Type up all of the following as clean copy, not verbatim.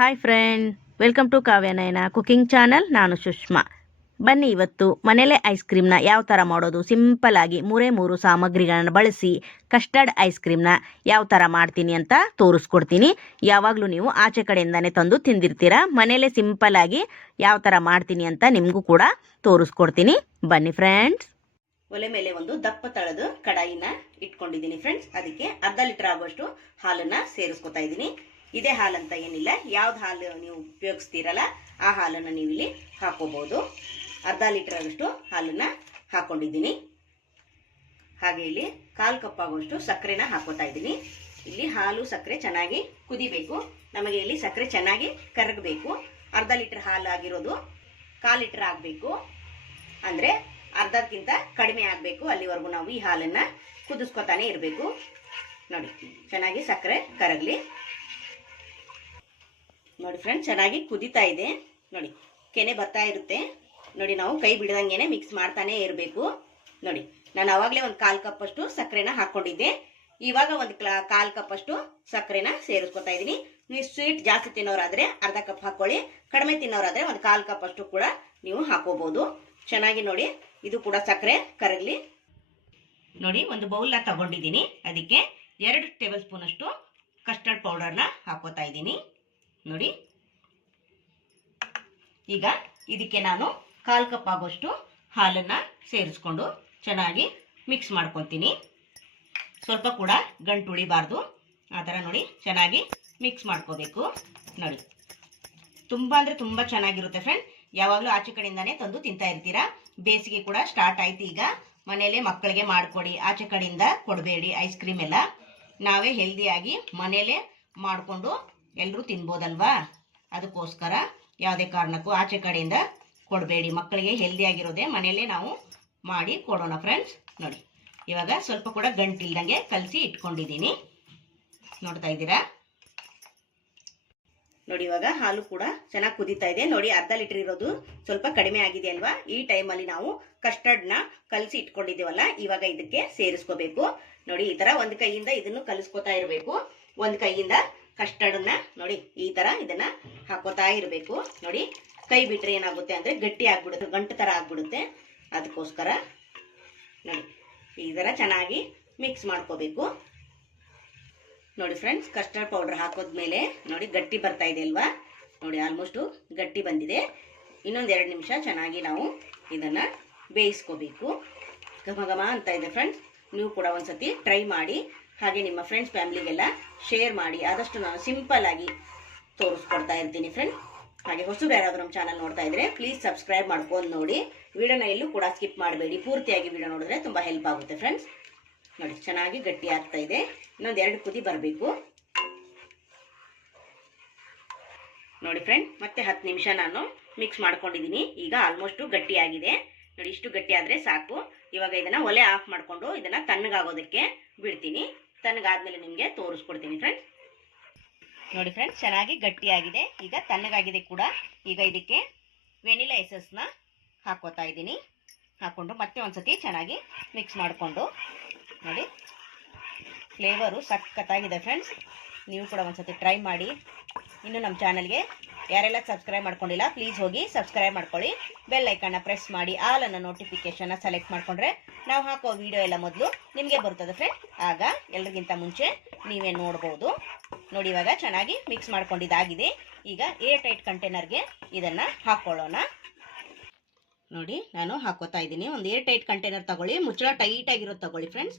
Hi friend, welcome to Kavyanayana cooking channel. ನಾನು ಸುಷ್ಮಾ. ಬನ್ನಿ ಇವತ್ತು ಮನೇಲೆ ಐಸ್ ಕ್ರೀಮ್ನ ಯಾವ ಥರ ಮಾಡೋದು ಸಿಂಪಲ್ ಆಗಿ 3 ಸಾಮಗ್ರಿಗಳನ್ನು ಬಳಸಿ ಕಸ್ಟರ್ಡ್ ಐಸ್ ಕ್ರೀಮ್ನ ಯಾವ ಥರ ಮಾಡ್ತೀನಿ ಅಂತ ತೋರಿಸ್ಕೊಡ್ತೀನಿ. ಯಾವಾಗಲೂ ನೀವು ಆಚೆ ಕಡೆಯಿಂದನೇ ತಂದು ತಿಂದಿರ್ತೀರ. ಮನೇಲೆ ಸಿಂಪಲ್ ಆಗಿ ಯಾವ ಥರ ಮಾಡ್ತೀನಿ ಅಂತ ನಿಮಗೂ ಕೂಡ ತೋರಿಸ್ಕೊಡ್ತೀನಿ. ಬನ್ನಿ ಫ್ರೆಂಡ್ಸ್. ಒಲೆ ಮೇಲೆ ಒಂದು ದಪ್ಪ ತಳದ ಕಡಾಯಿನ ಇಟ್ಕೊಂಡಿದ್ದೀನಿ ಫ್ರೆಂಡ್ಸ್. ಅದಕ್ಕೆ ಅರ್ಧ ಲೀಟರ್ ಆಗುವಷ್ಟು ಹಾಲನ್ನು ಸೇರಿಸ್ಕೊತಾ ಇದ್ದೀನಿ. ಇದೇ ಹಾಲಂತ ಏನಿಲ್ಲ, ಯಾವ್ದು ಹಾಲು ನೀವು ಉಪಯೋಗಿಸ್ತೀರಲ್ಲ ಆ ಹಾಲನ್ನು ನೀವು ಇಲ್ಲಿ ಹಾಕೋಬಹುದು. ಅರ್ಧ ಲೀಟರ್ ಆಗುವಷ್ಟು ಹಾಲನ್ನ ಹಾಕೊಂಡಿದ್ದೀನಿ. ಹಾಗೆ ಇಲ್ಲಿ 1/4 ಕಪ್ ಆಗುವಷ್ಟು ಸಕ್ಕರೆನ ಹಾಕೋತಾ ಇದ್ದೀನಿ. ಇಲ್ಲಿ ಹಾಲು ಸಕ್ಕರೆ ಚೆನ್ನಾಗಿ ಕುದಿಬೇಕು. ನಮಗೆ ಇಲ್ಲಿ ಸಕ್ಕರೆ ಚೆನ್ನಾಗಿ ಕರಗಬೇಕು. ಅರ್ಧ ಲೀಟರ್ ಹಾಲು ಆಗಿರೋದು 1/4 ಲೀಟರ್ ಆಗಬೇಕು, ಅಂದರೆ ಅರ್ಧಕ್ಕಿಂತ ಕಡಿಮೆ ಆಗಬೇಕು. ಅಲ್ಲಿವರೆಗೂ ನಾವು ಈ ಹಾಲನ್ನು ಕುದಿಸ್ಕೊತಾನೆ ಇರಬೇಕು. ನೋಡಿ, ಚೆನ್ನಾಗಿ ಸಕ್ಕರೆ ಕರಗಲಿ. ನೋಡಿ ಫ್ರೆಂಡ್ಸ್, ಚೆನ್ನಾಗಿ ಕುದಿತಾ ಇದೆ. ನೋಡಿ, ಕೆನೆ ಬರ್ತಾ ಇರುತ್ತೆ. ನೋಡಿ, ನಾವು ಕೈ ಬಿಡದಂಗೆನೆ ಮಿಕ್ಸ್ ಮಾಡ್ತಾನೆ ಇರಬೇಕು. ನೋಡಿ, ನಾನು ಆವಾಗಲೇ ಒಂದು 1/4 ಕಪ್ ಅಷ್ಟು ಸಕ್ಕರೆನ ಹಾಕೊಂಡಿದ್ದೆ. ಇವಾಗ ಒಂದು 1/4 ಕಪ್ ಅಷ್ಟು ಸಕ್ಕರೆನ ಸೇರಿಸ್ಕೊತಾ ಇದ್ದೀನಿ. ನೀವು ಸ್ವೀಟ್ ಜಾಸ್ತಿ ತಿನ್ನೋರಾದ್ರೆ ಅರ್ಧ ಕಪ್ ಹಾಕೊಳ್ಳಿ, ಕಡಿಮೆ ತಿನ್ನೋರಾದ್ರೆ ಒಂದು 1/4 ಕಪ್ ಅಷ್ಟು ಕೂಡ ನೀವು ಹಾಕೋಬಹುದು. ಚೆನ್ನಾಗಿ ನೋಡಿ, ಇದು ಕೂಡ ಸಕ್ಕರೆ ಕರಗಲಿ. ನೋಡಿ, ಒಂದು ಬೌಲ್ನ ತಗೊಂಡಿದ್ದೀನಿ. ಅದಕ್ಕೆ 2 ಟೇಬಲ್ ಸ್ಪೂನ್ ಅಷ್ಟು ಕಸ್ಟರ್ಡ್ ಪೌಡರ್ನ ಹಾಕೋತಾ ಇದ್ದೀನಿ. ನೋಡಿ, ಈಗ ಇದಕ್ಕೆ ನಾನು 1/4 ಕಪ್ ಆಗೋಷ್ಟು ಹಾಲನ್ನು ಸೇರಿಸ್ಕೊಂಡು ಚೆನ್ನಾಗಿ ಮಿಕ್ಸ್ ಮಾಡ್ಕೊತೀನಿ. ಸ್ವಲ್ಪ ಕೂಡ ಗಂಟು ಉಳಿಬಾರ್ದು. ಆ ಥರ ನೋಡಿ ಚೆನ್ನಾಗಿ ಮಿಕ್ಸ್ ಮಾಡ್ಕೋಬೇಕು. ನೋಡಿ, ತುಂಬ ಅಂದರೆ ತುಂಬ ಚೆನ್ನಾಗಿರುತ್ತೆ ಫ್ರೆಂಡ್. ಯಾವಾಗಲೂ ಆಚೆ ಕಡೆಯಿಂದಾನೇ ತಂದು ತಿಂತಾ ಇರ್ತೀರಾ. ಬೇಸಿಗೆ ಕೂಡ ಸ್ಟಾರ್ಟ್ ಆಯ್ತು. ಈಗ ಮನೇಲೆ ಮಕ್ಕಳಿಗೆ ಮಾಡಿಕೊಡಿ, ಆಚೆ ಕಡೆಯಿಂದ ಕೊಡಬೇಡಿ. ಐಸ್ ಕ್ರೀಮ್ ಎಲ್ಲ ನಾವೇ ಹೆಲ್ದಿಯಾಗಿ ಮನೇಲೆ ಮಾಡಿಕೊಂಡು ಎಲ್ಲರೂ ತಿನ್ಬೋದಲ್ವಾ. ಅದಕ್ಕೋಸ್ಕರ ಯಾವುದೇ ಕಾರಣಕ್ಕೂ ಆಚೆ ಕಡೆಯಿಂದ ಕೊಡಬೇಡಿ. ಮಕ್ಕಳಿಗೆ ಹೆಲ್ದಿಯಾಗಿರೋದೇ ಮನೆಯಲ್ಲೇ ನಾವು ಮಾಡಿ ಕೊಡೋಣ ಫ್ರೆಂಡ್ಸ್. ನೋಡಿ, ಇವಾಗ ಸ್ವಲ್ಪ ಕೂಡ ಗಂಟಿಲ್ದಂಗೆ ಕಲಸಿ ಇಟ್ಕೊಂಡಿದ್ದೀನಿ. ನೋಡ್ತಾ ಇದ್ದೀರಾ? ನೋಡಿ, ಇವಾಗ ಹಾಲು ಕೂಡ ಚೆನ್ನಾಗಿ ಕುದೀತಾ ಇದೆ. ನೋಡಿ, ಅರ್ಧ ಲೀಟರ್ ಇರೋದು ಸ್ವಲ್ಪ ಕಡಿಮೆ ಆಗಿದೆ ಅಲ್ವಾ. ಈ ಟೈಮಲ್ಲಿ ನಾವು ಕಸ್ಟರ್ಡ್ನ ಕಲಸಿ ಇಟ್ಕೊಂಡಿದ್ದೀವಲ್ಲ, ಇವಾಗ ಇದಕ್ಕೆ ಸೇರಿಸ್ಕೋಬೇಕು. ನೋಡಿ, ಈ ಥರ ಒಂದು ಕೈಯಿಂದ ಇದನ್ನು ಕಲಿಸ್ಕೊತಾ ಇರಬೇಕು. ಒಂದು ಕೈಯಿಂದ ಕಸ್ಟರ್ಡ್ನ ನೋಡಿ ಈ ಥರ ಇದನ್ನ ಹಾಕೋತಾ ಇರಬೇಕು. ನೋಡಿ, ಕೈ ಬಿಟ್ರೆ ಏನಾಗುತ್ತೆ ಅಂದರೆ ಗಟ್ಟಿ ಆಗ್ಬಿಡುತ್ತೆ, ಗಂಟು ಥರ ಆಗ್ಬಿಡುತ್ತೆ. ಅದಕ್ಕೋಸ್ಕರ ನೋಡಿ ಈ ಥರ ಚೆನ್ನಾಗಿ ಮಿಕ್ಸ್ ಮಾಡ್ಕೋಬೇಕು. ನೋಡಿ ಫ್ರೆಂಡ್ಸ್, ಕಸ್ಟರ್ಡ್ ಪೌಡರ್ ಹಾಕೋದ್ಮೇಲೆ ನೋಡಿ ಗಟ್ಟಿ ಬರ್ತಾ ಇದೆ ಅಲ್ವಾ. ನೋಡಿ, ಆಲ್ಮೋಸ್ಟು ಗಟ್ಟಿ ಬಂದಿದೆ. ಇನ್ನೊಂದು 2 ನಿಮಿಷ ಚೆನ್ನಾಗಿ ನಾವು ಇದನ್ನು ಬೇಯಿಸ್ಕೋಬೇಕು. ಘಮ ಘಮ ಅಂತ ಇದೆ ಫ್ರೆಂಡ್ಸ್. ನೀವು ಕೂಡ ಒಂದ್ಸತಿ ಟ್ರೈ ಮಾಡಿ. ಹಾಗೆ ನಿಮ್ಮ ಫ್ರೆಂಡ್ಸ್ ಫ್ಯಾಮಿಲಿಗೆಲ್ಲ ಶೇರ್ ಮಾಡಿ. ಆದಷ್ಟು ನಾನು ಸಿಂಪಲ್ ಆಗಿ ತೋರಿಸ್ಕೊಡ್ತಾ ಇರ್ತೀನಿ ಫ್ರೆಂಡ್. ಹಾಗೆ ಹೊಸಬರು ಯಾರಾದರೂ ನಮ್ಮ ಚಾನಲ್ ನೋಡ್ತಾ ಇದ್ರೆ ಪ್ಲೀಸ್ ಸಬ್ಸ್ಕ್ರೈಬ್ ಮಾಡ್ಕೊಂಡು ನೋಡಿ. ವಿಡಿಯೋನ ಎಲ್ಲೂ ಕೂಡ ಸ್ಕಿಪ್ ಮಾಡಬೇಡಿ. ಪೂರ್ತಿಯಾಗಿ ವಿಡಿಯೋ ನೋಡಿದ್ರೆ ತುಂಬ ಹೆಲ್ಪ್ ಆಗುತ್ತೆ ಫ್ರೆಂಡ್ಸ್. ನೋಡಿ, ಚೆನ್ನಾಗಿ ಗಟ್ಟಿ ಆಗ್ತಾ ಇದೆ. ಇನ್ನೊಂದು 2 ಕುದಿ ಬರಬೇಕು. ನೋಡಿ ಫ್ರೆಂಡ್, ಮತ್ತೆ 10 ನಿಮಿಷ ನಾನು ಮಿಕ್ಸ್ ಮಾಡ್ಕೊಂಡಿದ್ದೀನಿ. ಈಗ ಆಲ್ಮೋಸ್ಟು ಗಟ್ಟಿಯಾಗಿದೆ. ನೋಡಿ, ಇಷ್ಟು ಗಟ್ಟಿ ಆದರೆ ಸಾಕು. ಇವಾಗ ಇದನ್ನು ಒಲೆ ಆಫ್ ಮಾಡಿಕೊಂಡು ಇದನ್ನು ತಣ್ಣಗಾಗೋದಕ್ಕೆ ಬಿಡ್ತೀನಿ. ತಣ್ಣಗಾದ್ಮೇಲೆ ನಿಮಗೆ ತೋರಿಸ್ಕೊಡ್ತೀನಿ ಫ್ರೆಂಡ್ಸ್. ನೋಡಿ ಫ್ರೆಂಡ್ಸ್, ಚೆನ್ನಾಗಿ ಗಟ್ಟಿಯಾಗಿದೆ. ಈಗ ತಣ್ಣಗಾಗಿದೆ ಕೂಡ. ಈಗ ಇದಕ್ಕೆ ವೆನಿಲಾ ಎಸೆನ್ಸ್ನ ಹಾಕೋತಾ ಇದ್ದೀನಿ. ಹಾಕ್ಕೊಂಡು ಮತ್ತೆ ಒಂದ್ಸತಿ ಚೆನ್ನಾಗಿ ಮಿಕ್ಸ್ ಮಾಡಿಕೊಂಡು ನೋಡಿ, ಫ್ಲೇವರು ಸಖತ್ತಾಗಿದೆ ಫ್ರೆಂಡ್ಸ್. ನೀವು ಕೂಡ ಒಂದ್ಸತಿ ಟ್ರೈ ಮಾಡಿ. ಇನ್ನು ನಮ್ಮ ಚಾನಲ್ಗೆ ಯಾರೆಲ್ಲ ಸಬ್ಸ್ಕ್ರೈಬ್ ಮಾಡ್ಕೊಂಡಿಲ್ಲ ಪ್ಲೀಸ್ ಹೋಗಿ ಸಬ್ಸ್ಕ್ರೈಬ್ ಮಾಡ್ಕೊಳ್ಳಿ. ಬೆಲ್ ಐಕನ್ನ ಪ್ರೆಸ್ ಮಾಡಿ ಆಲ್ ಅನ್ನೋ ನೋಟಿಫಿಕೇಶನ್ನ ಸೆಲೆಕ್ಟ್ ಮಾಡಿಕೊಂಡ್ರೆ ನಾವು ಹಾಕೋ ವಿಡಿಯೋ ಎಲ್ಲ ಮೊದಲು ನಿಮಗೆ ಬರ್ತದೆ ಫ್ರೆಂಡ್. ಆಗ ಎಲ್ರಿಗಿಂತ ಮುಂಚೆ ನೀವೇ ನೋಡ್ಬೋದು. ನೋಡಿ, ಇವಾಗ ಚೆನ್ನಾಗಿ ಮಿಕ್ಸ್ ಮಾಡ್ಕೊಂಡಿದ್ದಾಗಿದೆ. ಈಗ ಏರ್ ಟೈಟ್ ಕಂಟೈನರ್ಗೆ ಇದನ್ನು ಹಾಕ್ಕೊಳ್ಳೋಣ. ನೋಡಿ, ನಾನು ಹಾಕೋತಾ ಇದ್ದೀನಿ. ಒಂದು ಏರ್ ಟೈಟ್ ಕಂಟೈನರ್ ತಗೊಳ್ಳಿ. ಮುಚ್ಚಳ ಟೈಟಾಗಿರೋದು ತಗೊಳ್ಳಿ ಫ್ರೆಂಡ್ಸ್.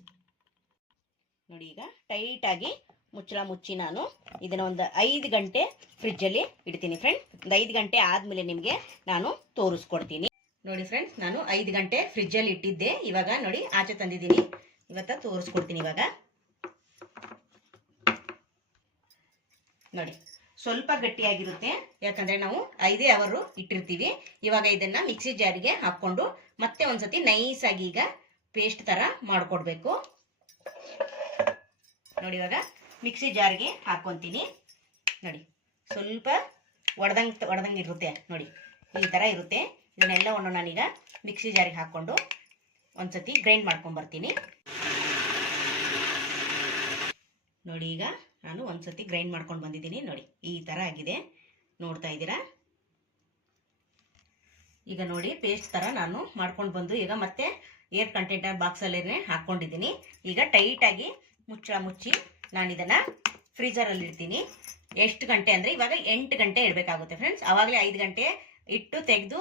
ನೋಡಿ, ಈಗ ಟೈಟಾಗಿ ಮುಚ್ಚಳ ಮುಚ್ಚಿ ನಾನು ಇದನ್ನು ಒಂದು 5 ಗಂಟೆ ಫ್ರಿಜ್ಜಲ್ಲಿ ಇಡ್ತೀನಿ ಫ್ರೆಂಡ್. ಒಂದು 5 ಗಂಟೆ ಆದಮೇಲೆ ನಿಮಗೆ ನಾನು ತೋರಿಸ್ಕೊಡ್ತೀನಿ. ನೋಡಿ ಫ್ರೆಂಡ್ಸ್, ನಾನು 5 ಗಂಟೆ ಫ್ರಿಜ್ಜಲ್ಲಿ ಇಟ್ಟಿದ್ದೆ. ಇವಾಗ ನೋಡಿ ಆಚೆ ತಂದಿದ್ದೀನಿ. ಇವತ್ತ ತೋರಿಸ್ಕೊಡ್ತೀನಿ. ಇವಾಗ ನೋಡಿ, ಸ್ವಲ್ಪ ಗಟ್ಟಿಯಾಗಿರುತ್ತೆ. ಯಾಕಂದರೆ ನಾವು 5 ಅವರ್ ಇಟ್ಟಿರ್ತೀವಿ. ಇವಾಗ ಇದನ್ನು ಮಿಕ್ಸಿ ಜಾರಿಗೆ ಹಾಕ್ಕೊಂಡು ಮತ್ತೆ ಒಂದ್ಸತಿ ನೈಸಾಗಿ ಈಗ ಪೇಸ್ಟ್ ಥರ ಮಾಡಿಕೊಡ್ಬೇಕು. ನೋಡಿ, ಇವಾಗ ಮಿಕ್ಸಿ ಜಾರ್ಗೆ ಹಾಕ್ಕೊತೀನಿ. ನೋಡಿ, ಸ್ವಲ್ಪ ಒಡೆದಂಗೆ ಇರುತ್ತೆ. ನೋಡಿ, ಈ ಥರ ಇರುತ್ತೆ. ಇದನ್ನೆಲ್ಲವನ್ನು ನಾನೀಗ ಮಿಕ್ಸಿ ಜಾರಿಗೆ ಹಾಕ್ಕೊಂಡು ಒಂದ್ಸತಿ ಗ್ರೈಂಡ್ ಮಾಡ್ಕೊಂಬರ್ತೀನಿ. ನೋಡಿ, ಈಗ ನಾನು ಒಂದ್ಸತಿ ಗ್ರೈಂಡ್ ಮಾಡ್ಕೊಂಡು ಬಂದಿದ್ದೀನಿ. ನೋಡಿ, ಈ ಥರ ಆಗಿದೆ. ನೋಡ್ತಾ ಇದ್ದೀರಾ. ಈಗ ನೋಡಿ ಪೇಸ್ಟ್ ಥರ ನಾನು ಮಾಡ್ಕೊಂಡು ಬಂದು ಈಗ ಮತ್ತೆ ಏರ್ ಕಂಟೈನರ್ ಬಾಕ್ಸಲ್ಲೇ ಹಾಕ್ಕೊಂಡಿದ್ದೀನಿ. ಈಗ ಟೈಟಾಗಿ ಮುಚ್ಚಳ ಮುಚ್ಚಿ ನಾನು ಇದನ್ನು ಫ್ರೀಜರಲ್ಲಿ ಇಡ್ತೀನಿ. ಎಷ್ಟು ಗಂಟೆ ಅಂದರೆ ಇವಾಗ 8 ಗಂಟೆ ಇಡಬೇಕಾಗುತ್ತೆ ಫ್ರೆಂಡ್ಸ್. ಆವಾಗಲೇ 5 ಗಂಟೆ ಇಟ್ಟು ತೆಗೆದು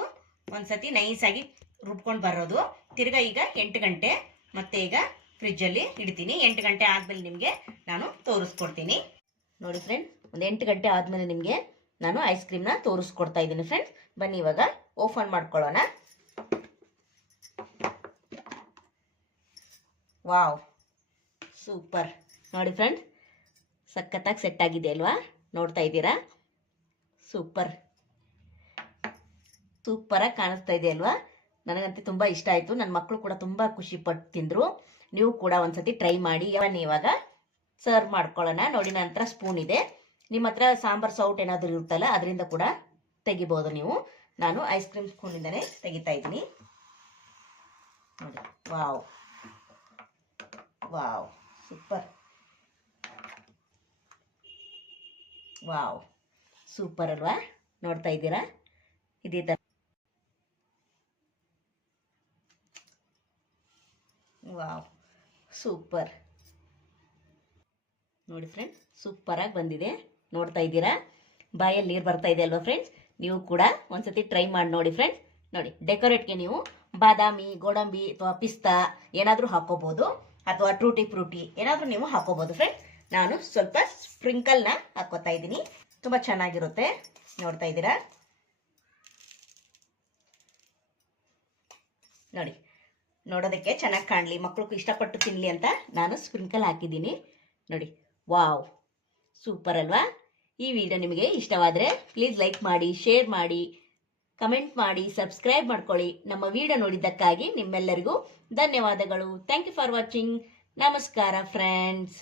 ಒಂದ್ಸತಿ ನೈಸಾಗಿ ರುಬ್ಕೊಂಡು ಬರೋದು. ತಿರ್ಗಾ ಈಗ 8 ಗಂಟೆ ಮತ್ತೆ ಈಗ ಫ್ರಿಜ್ಜಲ್ಲಿ ಇಡ್ತೀನಿ. 8 ಗಂಟೆ ಆದಮೇಲೆ ನಿಮಗೆ ನಾನು ತೋರಿಸ್ಕೊಡ್ತೀನಿ. ನೋಡಿ ಫ್ರೆಂಡ್, ಒಂದು 8 ಗಂಟೆ ಆದಮೇಲೆ ನಿಮಗೆ ನಾನು ಐಸ್ ಕ್ರೀಮ್ನ ತೋರಿಸ್ಕೊಡ್ತಾ ಇದ್ದೀನಿ ಫ್ರೆಂಡ್ಸ್. ಬನ್ನಿ ಇವಾಗ ಓಪನ್ ಮಾಡ್ಕೊಳ್ಳೋಣ. Wow, super. ನೋಡಿ ಫ್ರೆಂಡ್, ಸಖತ್ತಾಗಿ ಸೆಟ್ ಆಗಿದೆ ಅಲ್ವಾ? ನೋಡ್ತಾ ಇದ್ದೀರಾ? ಸೂಪರ್ ಸೂಪರಾಗಿ ಕಾಣಿಸ್ತಾ ಇದೆ ಅಲ್ವಾ? ನನಗಂತೂ ತುಂಬ ಇಷ್ಟ ಆಯಿತು. ನನ್ನ ಮಕ್ಕಳು ಕೂಡ ತುಂಬ ಖುಷಿ ಪಟ್ಟು ತಿಂದರು. ನೀವು ಕೂಡ ಒಂದ್ಸತಿ ಟ್ರೈ ಮಾಡಿ. ಇವಾಗ ಸರ್ವ್ ಮಾಡ್ಕೊಳ್ಳೋಣ. ನೋಡಿ, ನನ್ನ ಹತ್ರ ಸ್ಪೂನ್ ಇದೆ. ನಿಮ್ಮ ಹತ್ರ ಸಾಂಬಾರ್ ಸೌಟ್ ಏನಾದರೂ ಇರುತ್ತಲ್ಲ, ಅದರಿಂದ ಕೂಡ ತೆಗಿಬೋದು ನೀವು. ನಾನು ಐಸ್ ಕ್ರೀಮ್ ಸ್ಪೂನಿಂದನೇ ತೆಗಿತಾ ಇದ್ದೀನಿ. ನೋಡಿ, wow wow, super. Wow, super ಅಲ್ವಾ? ನೋಡ್ತಾ ಇದ್ದೀರಾ? ಇದೇ ಥರ. Wow, super. ನೋಡಿ ಫ್ರೆಂಡ್ಸ್, ಸೂಪರಾಗಿ ಬಂದಿದೆ. ನೋಡ್ತಾ ಇದ್ದೀರಾ? ಬಾಯಲ್ಲಿ ನೀರು ಬರ್ತಾ ಇದೆ ಅಲ್ವಾ ಫ್ರೆಂಡ್ಸ್? ನೀವು ಕೂಡ ಒಂದ್ಸತಿ ಟ್ರೈ ಮಾಡಿ ನೋಡಿ ಫ್ರೆಂಡ್ಸ್. ನೋಡಿ, ಡೆಕೋರೇಟ್ಗೆ ನೀವು ಬಾದಾಮಿ, ಗೋಡಂಬಿ ಅಥವಾ ಪಿಸ್ತಾ ಏನಾದರೂ ಹಾಕೋಬೋದು, ಅಥವಾ ಟ್ರೂಟಿ ಫ್ರೂಟಿ ಏನಾದರೂ ನೀವು ಹಾಕೋಬೋದು ಫ್ರೆಂಡ್ಸ್. ನಾನು ಸ್ವಲ್ಪ ಸ್ಪ್ರಿಂಕಲ್ನ ಹಾಕೋತಾ ಇದ್ದೀನಿ. ತುಂಬ ಚೆನ್ನಾಗಿರುತ್ತೆ. ನೋಡ್ತಾ ಇದ್ದೀರಾ? ನೋಡಿ, ನೋಡೋದಕ್ಕೆ ಚೆನ್ನಾಗಿ ಕಾಣಲಿ, ಮಕ್ಕಳು ಇಷ್ಟಪಟ್ಟು ತಿನ್ನಲಿ ಅಂತ ನಾನು ಸ್ಪ್ರಿಂಕಲ್ ಹಾಕಿದ್ದೀನಿ. ನೋಡಿ, ವಾವ್, ಸೂಪರ್ ಅಲ್ವಾ? ಈ ವಿಡಿಯೋ ನಿಮಗೆ ಇಷ್ಟವಾದರೆ ಪ್ಲೀಸ್ ಲೈಕ್ ಮಾಡಿ, ಶೇರ್ ಮಾಡಿ, ಕಮೆಂಟ್ ಮಾಡಿ, ಸಬ್ಸ್ಕ್ರೈಬ್ ಮಾಡ್ಕೊಳ್ಳಿ. ನಮ್ಮ ವಿಡಿಯೋ ನೋಡಿದ್ದಕ್ಕಾಗಿ ನಿಮ್ಮೆಲ್ಲರಿಗೂ ಧನ್ಯವಾದಗಳು. Thank you for watching. ನಮಸ್ಕಾರ ಫ್ರೆಂಡ್ಸ್.